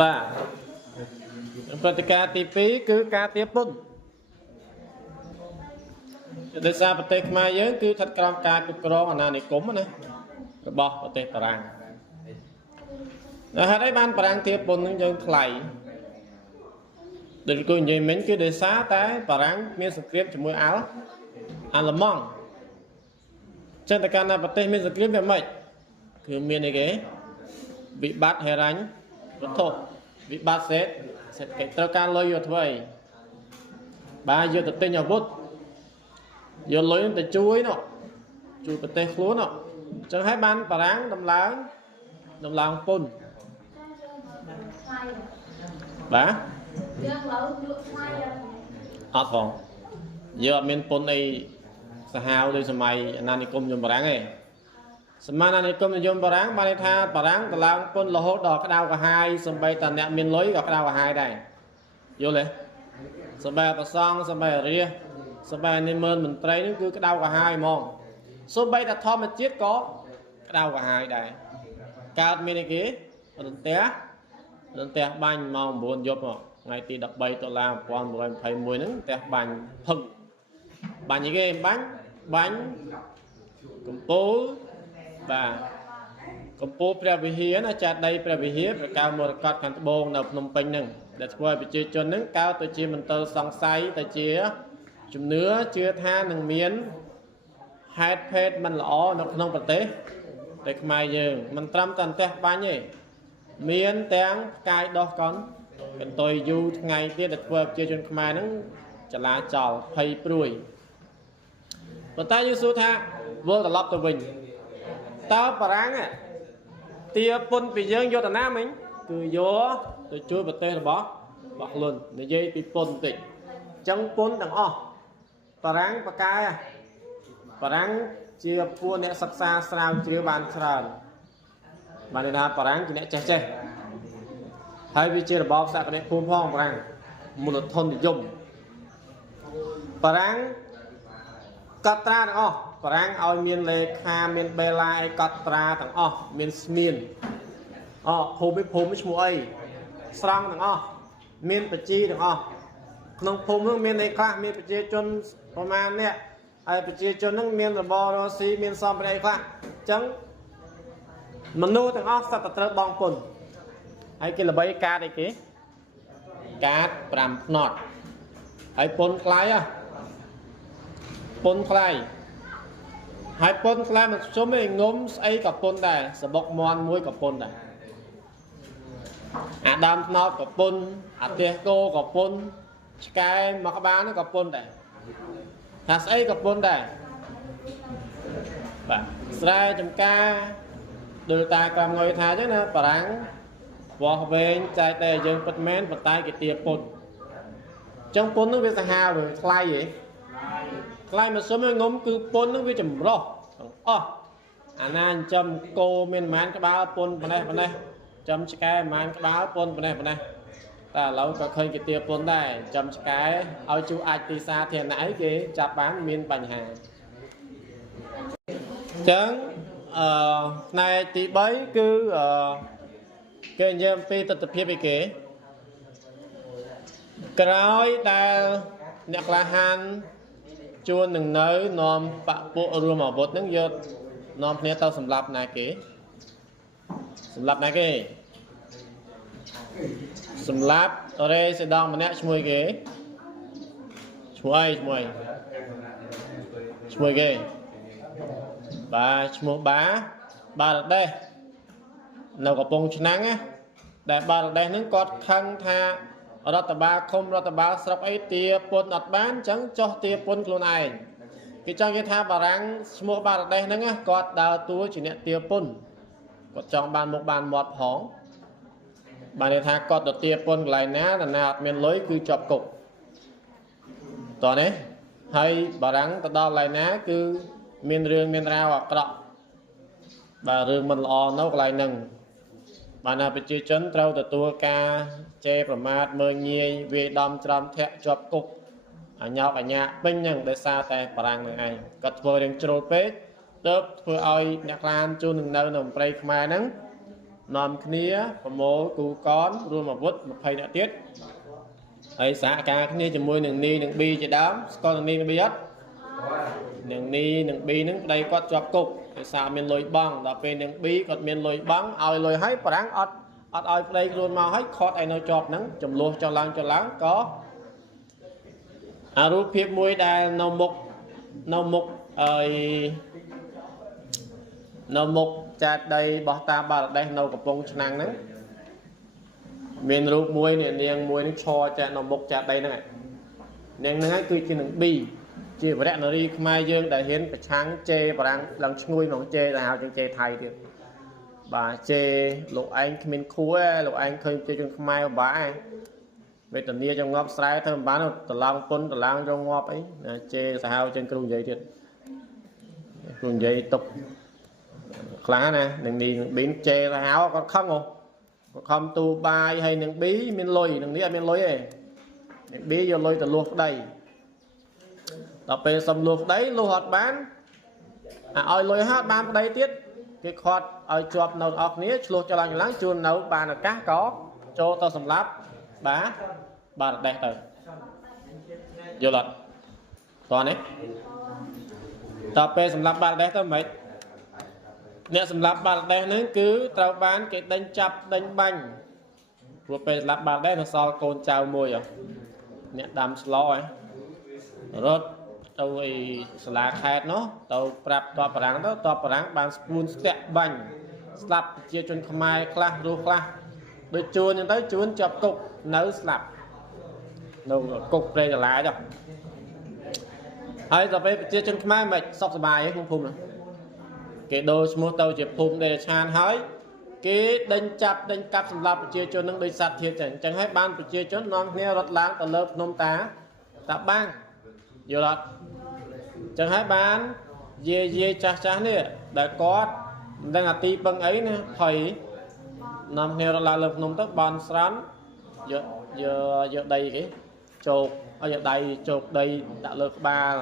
bàประติการទី2គឺការទាពុនដោយសារប្រទេសខ្មែរយើងគឺស្ថិតក្រោមការគ្រប់គ្រងអាណានិគមណារបស់ប្រទេសបារាំងហើយហេតុអីបានបារាំងទាពុននឹងយើងថ្លៃដូចគូនិយាយមិញគឺដោយសារតែបារាំងមានសង្គ្រាមជាមួយអាល្លឺម៉ង់ចឹងតែកាលណាប្រទេសមានសង្គ្រាមវាមិនគឺមានអីគេវិបត្តិហិរញ្ញវត្ថុវិបត្តិសេដ្ឋកិច្ចត្រូវការលុយយកធ្វើអីបាទយកទៅទិញអាវុធយកលុយទៅជួយប្រទេសខ្លួនអញ្ចឹងហើយបានបារាំងដំឡើងពុនបាទអត់ផងយកអត់មានពុនអីសាហាវដូចសម័យអាណានិគមយមបារាំងទេសម័យអាណានិគមយមបារាំងបានន័យថាបារាំងដំឡើងពុនរហូតដល់ក្តៅក្រហាយសំបីតាអ្នកមានលុយក៏ក្តៅក្រហាយដែរយល់ទេសំបីប្រសងសំបីរាជសំបីនិមឺនមន្ត្រីនឹងគឺក្តៅក្រហាយហ្មងសំបីតែធម្មជាតិក៏ក្តៅក្រហាយដែរកើតមានអីគេរន្ទះបាញ់ម៉ោង9យប់ថ្ងៃទី13ដុល្លារ1921ហ្នឹងផ្ទះបាញ់ភឹងបាញ់អីគេបាញ់កំពូលបាទកំពូលព្រះវិហារណាចាត់ដីព្រះវិហារប្រកៅមរកតខាងត្បូងនៅភ្នំពេញហ្នឹងដែលធ្វើឲ្យប្រជាជនហ្នឹងកើតទៅជាមន្ទិលសង្ស័យទៅជាជំនឿជឿថានឹងមានហេតុភេទមិនល្អនៅក្នុងប្រទេសតែខ្មែរយើងមិនត្រឹមតែផ្ទះបាញ់ទេមានទាំងផ្កាយដោះកន្ទុយយូរថ្ងៃទៀតដែលធ្វើឲ្យប្រជាជនខ្មែរហ្នឹងចលាចលភ័យព្រួយប៉ុន្តែយើងសួរថាវិលត្រឡប់ទៅវិញតើបារាំងទាពុនពីយើងយកទៅណាមិញគឺយកទៅជួយប្រទេសរបស់ខ្លួននិយាយពីពុនបន្តិចអញ្ចឹងពុនទាំងអស់បារាំងបកែបារាំងជាពួកអ្នកសិក្សាស្រាវជ្រាវបានច្រើនបានន័យថាបារាំងជាអ្នកចេះហើយវាជារបបសក្តិភូមិផងបារាំងមូលធននិយមបារាំងកត់ត្រាទាំងអស់បារាំងឲ្យមានលេខាមានបេឡាឲ្យកត់ត្រាទាំងអស់មានស្មៀនភូមិឈ្មោះអីស្រង់ទាំងអស់មានបជីទាំងអស់ក្នុងភូមិនោះមានអីខ្លះមានប្រជាជនប្រមាណនេះហើយប្រជាជននឹងមានរបររស់ស៊ីមានសម្ភារៈអីខ្លះអញ្ចឹងមនុស្សទាំងអស់សត្វតែត្រូវបងពុនហើយគេល្បីកាតអីគេកាត5ផ្នត់ហើយពុនខ្លាយពុនខ្លាយហើយពុនខ្លាយមកជុំឯងុំស្អីក៏ពុនដែរសបុកមន់មួយក៏ពុនដែរអាដើមថ្នោតក៏ពុនអាទះគោក៏ពុនឆ្កែមកក្បាលនោះក៏ពុនដែរថាស្អីក៏ពុនដែរបាទស្រែចម្ការដូចតាកំងុយថាអញ្ចឹងណាបារាំងវាស់វែងចែកតែយើងពិតមែនប៉ុន្តែគេទាពុនអញ្ចឹងពុននោះវាសាហាវវាថ្លៃហ៎ថ្លៃមកសុំឲ្យងុំគឺពុននោះវាចម្រុះអស់អាណាចិញ្ចឹមគោមានប្រហែលក្បាលពុនប៉ុណ្ណេះចំឆ្កែប្រហែលក្បាលពុនប៉ុណ្ណេះតែឥឡូវក៏ឃើញគេទាពុនដែរចំឆ្កែឲ្យជួអាចទីសាធារណៈអីគេចាប់បានមានបញ្ហាអញ្ចឹងផ្នែកទី3គឺគេនិយាយអំពីទស្សនវិជ្ជាគេក្រោយដែលអ្នកក្លាហានជួននឹងនៅនាំបពុរួមអាវុធនឹងយកនាំគ្នាទៅសម្លាប់ណាគេសម្លាប់រេសេដងម្នាក់ឈ្មោះគេឈ្មោះគេបាទឈ្មោះបារ៉ាដេសនៅកំពង់ឆ្នាំងណាដែលបារ៉ាដេសហ្នឹងគាត់ខឹងថារដ្ឋបាលឃុំរដ្ឋបាលស្រុកអីទាពុនអត់បានអញ្ចឹងចោះទាពុនខ្លួនឯងគេចង់និយាយថាបារាំងឈ្មោះបារ៉ាដេសហ្នឹងគាត់ដើរតួជាអ្នកទាពុនគាត់ចង់បានមុខបានមាត់ផងបានន័យថាគាត់ទៅទាពុនកន្លែងណាអត់មានលុយគឺជាប់គុកតោះនេះហើយបារាំងទៅដល់កន្លែងណាគឺមានរឿងមានរ៉ាវអាក្រក់បាទរឿងមិនល្អនៅកន្លែងហ្នឹងបានណាប្រជាជនត្រូវទទួលការជេរប្រមាថមើលងាយវាយដំច្រំធាក់ជាប់គុកអញ្ញោកអញ្ញាពេញហ្នឹងដោយសារតែបារាំងនឹងឯងគាត់ធ្វើរឿងជ្រុលពេកទៅធ្វើឲ្យអ្នកខ្លានជួននឹងនៅព្រៃខ្មែរហ្នឹង នាំគ្នាប្រមូលគូកនរួមអាវុធ20នាក់ទៀតហើយសហការគ្នាជាមួយនឹងនីនឹង B ជាដើមស្គាល់នឹងនីនឹង B អត់នឹងនីនឹង B ហ្នឹងប្តីគាត់ជាប់គុកដោយសារមានលុយបង់ដល់ពេលនឹង B គាត់មានលុយបង់ឲ្យលុយឲ្យប្រាំងអត់ឲ្យប្តីខ្លួនមកឲ្យខត់ឲ្យនៅជាប់ហ្នឹងចំនួនចុះឡើងក៏អារូបភាពមួយដែលនៅមុខហើយនៅមុខចាត់ដីបោះតាបាល់ដេសនៅកំពង់ឆ្នាំងហ្នឹងមានរូបមួយនាងមួយនឹងឈរចាក់នៅមុខចាត់ដីហ្នឹងនាងហ្នឹងហើយគឺជានឹង B ជាវរៈនារីខ្មែរយើងដែលហ៊ានប្រឆាំងជេរបារាំងឡើងឈ្ងួយក្នុងជេរដែលហៅជាងជេរថៃទៀតបាទជេរលោកឯងគ្មានខួរលោកឯងឃើញជេរជនខ្មែរពិបាកឯងវេទនាចង្ងប់ស្រែធ្វើមិនបានតឡងពុនតឡងចង្ងប់អីជេរសាហាវជាងគ្រូនិយាយទៀតគ្រូនិយាយຕົកខ្លាំងណានឹងនេះនឹងប៊ីនជេរសាហាវគាត់ខឹងគាត់ខំទូបាយហើយនឹង B មានលុយនឹងនេះអត់មានលុយទេនឹង B យកលុយទៅលួសដីដល់ពេលសុំលួសដីលួសអត់បានឲ្យលុយហត់បានប្តីទៀតគេខាត់ឲ្យជាប់នៅអស់គ្នាឆ្លោះចឡើងជួននៅបានឱកាសក៏ចូលទៅសម្លាប់បាទដេះទៅយល់អត់តោះនេះដល់ពេលសម្លាប់បាទដេះទៅមិនអ្នកសម្លាប់បាទដេះហ្នឹងគឺត្រូវបានគេដេញចាប់ដេញបាញ់ព្រោះពេលសម្លាប់បាទដេះនៅសល់កូនចៅមួយអ្នកដាំស្លោរត់ទៅឯសាលាខេត្តនោះទៅប្រាប់តបបារាំងទៅតបបារាំងបានស្ពួនស្ទាក់បាញ់ស្លាប់ប្រជាជនខ្មែរខ្លះរស់ខ្លះដូចជួនអញ្ចឹងទៅជួនជាប់គុកនៅស្លាប់នៅគុកព្រៃកន្លែងទៅហើយដល់ពេលប្រជាជនខ្មែរមិនសុខសប្បាយទេក្នុងភូមិនោះគេដូរឈ្មោះទៅជាភូមិដេរឆានហើយគេដេញចាប់ដេញកាប់សម្លាប់ប្រជាជននឹងដោយសត្វធាតុចឹងហើយបានប្រជាជននាំគ្នារត់ឡើងទៅលើភ្នំតាបាំងយល់អត់ចឹងហើយបានយាយចាស់នេះដែលគាត់មិនដឹងអាទីបឹងអីណាភ័យនាំគ្នារត់ឡើងលើភ្នំទៅបន់ស្រន់យកដីគេជោកឲ្យយកដៃជោកដីដាក់លើក្បាល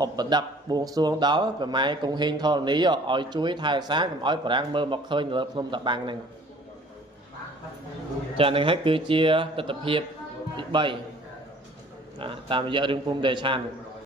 អបប្រដាប់បួងសួងដល់ប្រម៉ែកងហេងធរណីឲ្យជួយថែរក្សាកុំឲ្យបារាំងមើលមកឃើញលើភ្នំតាបាំងហ្នឹងចាហ្នឹងហើយគឺជាទស្សនវិជ្ជាទី3តាមរយៈរឿងភូមិដេឆាន